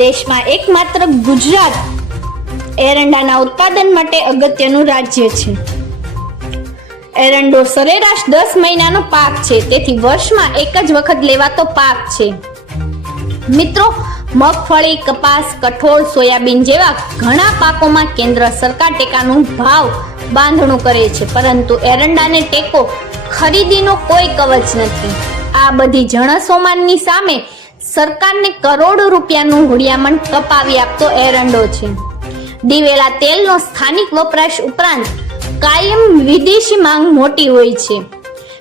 દેશમાં એકમાત્ર ગુજરાત એરંડાના ઉત્પાદન માટે અગત્યનું રાજ્ય છે. એરંડો સરેરાશ દસ મહિનાનો પાક છે, તેથી વર્ષમાં એક જ વખત લેવાતો પાક છે. મિત્રો, મગફળી, કપાસ, કઠોળ, સોયાબીન જેવા ઘણા પાકોમાં કેન્દ્ર સરકાર ટેકાનું ભાવ બાંધણું કરે છે, પરંતુ એરંડાને ટેકો ખરીદીનો કોઈ કવચ નથી. આ બધી જણસોમાનની સામે સરકારને કરોડો રૂપિયાનું હુડિયામણ કપાવી આપતો એરંડો છે. દિવેલા તેલનો સ્થાનિક વપરાશ ઉપરાંત કાયમ વિદેશી માંગ મોટી હોય છે.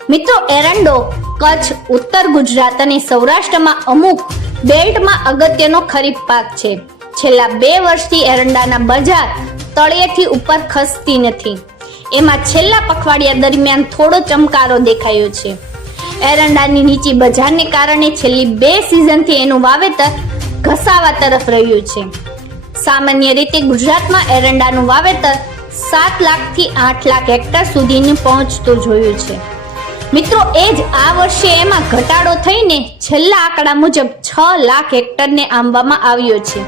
મિત્રો, એરંડો કચ્છ, ઉત્તર ગુજરાત અને સૌરાષ્ટ્રમાં અમુક બેલ્ટમાં અગત્યનો ખરીફ પાક છે. છેલ્લા બે વર્ષથી એરંડાના બજાર તળિયેથી ઉપર ખસતી નથી. એમાં છેલ્લા પખવાડિયા દરમિયાન થોડો ચમકારો દેખાયો છે. એરંડાની નીચી બજારને કારણે છેલ્લી બે સિઝનથી એનું વાવેતર ઘસાવા તરફ રહ્યું છે. સામાન્ય રીતે ગુજરાતમાં એરંડાનું વાવેતર સાત લાખથી આઠ લાખ હેક્ટર સુધીની પહોંચતું જોયું છે. મિત્રો, એ જ આ વર્ષે એમાં ઘટાડો થઈને છેલ્લા આંકડા મુજબ છ લાખ હેક્ટરને આંબવામાં આવ્યો છે.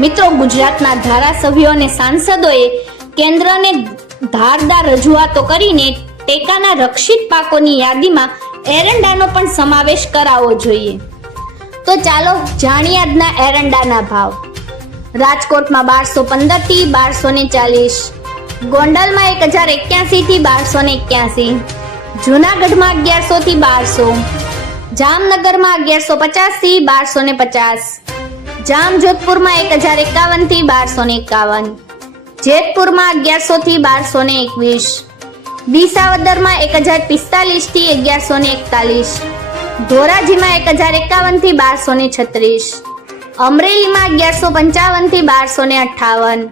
મિત્રો, ગુજરાતના ધારાસભ્યો અને સાંસદોએ કેન્દ્રને ધારદાર રજૂઆતો કરીને ટેકાના રક્ષિત પાકોની યાદીમાં એરંડાનો પણ સમાવેશ કરાવવો જોઈએ. તો ચાલો જાણીએ આજના એરંડાના ભાવ. રાજકોટમાં બારસો પંદરથી બારસો ને ચાલીસ. ગોંડલમાં એક હજાર એક્યાસી થી બારસો ને એક્યાસી. જુનાગઢમાં અગિયારસો થી બારસો. જામનગરમાં અગિયારસો પચાસથી બારસો ને પચાસ. જામજોધપુરમાં એક હજાર એકાવનથી બારસો ને એકાવન. જેતપુરમાં અગિયારસો થી બારસો ને એકવીસ. વિસાવદરમાં એક હજાર પિસ્તાલીસથી અગિયારસો ને એકતાલીસ. ધોરાજીમાં એક હજાર એકાવનથી બારસો ને છત્રીસ. અમરેલીમાં અગિયારસો પંચાવનથી બારસો ને અઠાવન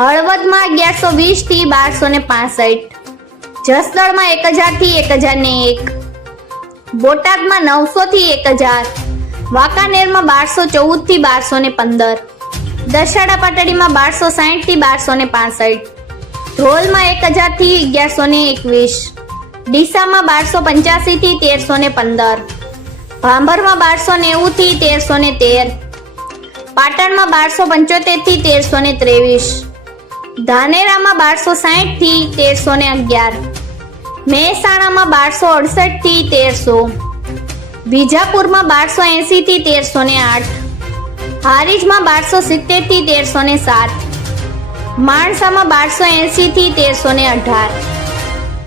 હળવદમાં અગિયારસો વીસથી બારસો ને પાસઠ. જસદળમાં એક હજારથી એક. હજાર ને એક બોટાદમાં નવસોથી એક હજાર વાંકાનેરમાં બારસો ચૌદથી બારસો ને પંદર. દશાડા પાટડીમાં બારસો સાઠથી બારસો ને પાસઠ. ધ્રોલમાં એક હજારથી અગિયારસો ને એકવીસ. ડીસામાં બારસો પંચ્યાસી થી તેરસો ને પંદર. ભાંભરમાં બારસો નેવું થી તેરસો ને તેર. પાટણમાં બારસો પંચોતેરથી તેરસો ને ત્રેવીસ. ધાનેરામાં બારસો સાઠથી તેરસો ને અગિયાર. મહેસાણામાં બારસો અડસઠથી તેરસો. વિજાપુરમાં બારસો એંસી થી તેરસો ને આઠ. હારીજમાં બારસો સિત્તેરથી તેરસો ને સાત. માણસામાં બારસો એંસી થી તેરસો ને અઢાર.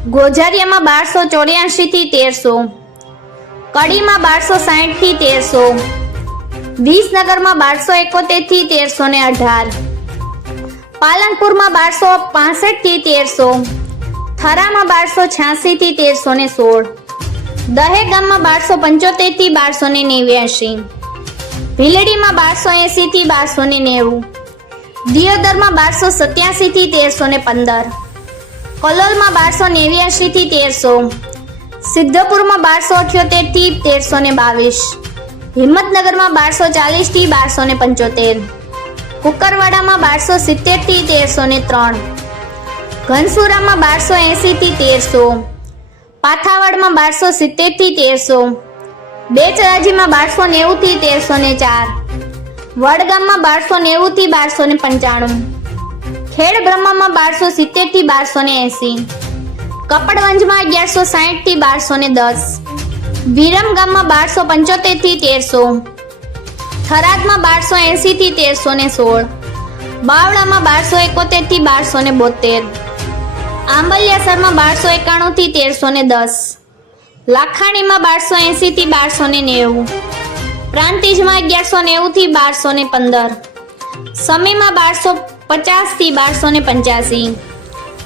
ગોઝારિયામાં બારસો ચોર્યાસી થી તેરસો. કડીમાં બારસો સાઠથી તેરસો. વિસનગરમાં બારસો એકોતેરથી તેરસો ને અઢાર. પાલનપુરમાં બારસો પાસઠથી તેરસો. થરામાં બારસો છ્યાસી થી તેરસો ને સોળ. દહેગામમાં બારસો પંચોતેરથી બારસો ને નેવ્યાસી ભીલડીમાં બારસો એંસી થી બારસો ને નેવું. દિયોદરમાં બારસો સત્યાસી થી તેરસો ને પંદર. કલોલમાં બારસો નેવ્યાસી થી તેરસો. સિદ્ધપુરમાં બારસો અઠ્યોતેરથી તેરસો ને બાવીસ. હિંમતનગરમાં બારસો ચાલીસથી બારસો ને પંચોતેર. કુકરવાડામાં બારસો સિત્તેરથી તેરસો ને ત્રણ. ઘનસુરામાં બારસો એંસીથી તેરસો. પાથાવાડમાં બારસો સિત્તેરથી તેરસો. બેચરાજીમાં બારસો નેવું થી તેરસો ને ચાર. વડગામમાં બારસો નેવું થી બારસો ને પંચાણું. ખેડ બ્રહ્મામાં બારસો સિત્તેરથી બારસો ને એસી. કપડવંજમાં અગિયારસો સાહીઠથી બારસો ને દસ. વિરમ ગામમાં બારસો પંચોતેરથી તેરસો. થરાદમાં બારસો એંસીથી તેરસો ને સોળ. બાવળામાં બારસો એકોતેરથી બારસો ને બોતેર. આંબલિયાસરમાં બારસો એકાણું થી તેરસો ને દસ. લાખાણીમાં બારસો એંસીથી બારસો ને નેવું. પ્રાંતિજમાં અગિયારસો નેવું થી બારસો ને પંદર. સમયમાં બારસો પચાસથી બારસો ને પંચ્યાસી.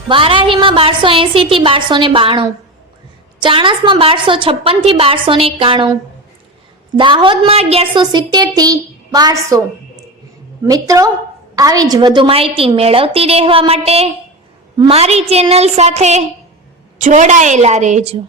વારાહીમાં બારસો એંસી થી બારસો ને બાણું. ચાણસમાં બારસો છપ્પનથી બારસો ને એકાણું. દાહોદમાં અગિયારસો સિત્તેરથી બારસો. મિત્રો, આવી જ વધુ માહિતી મેળવતી રહેવા માટે મારી ચેનલ સાથે જોડાયેલા રહેજો.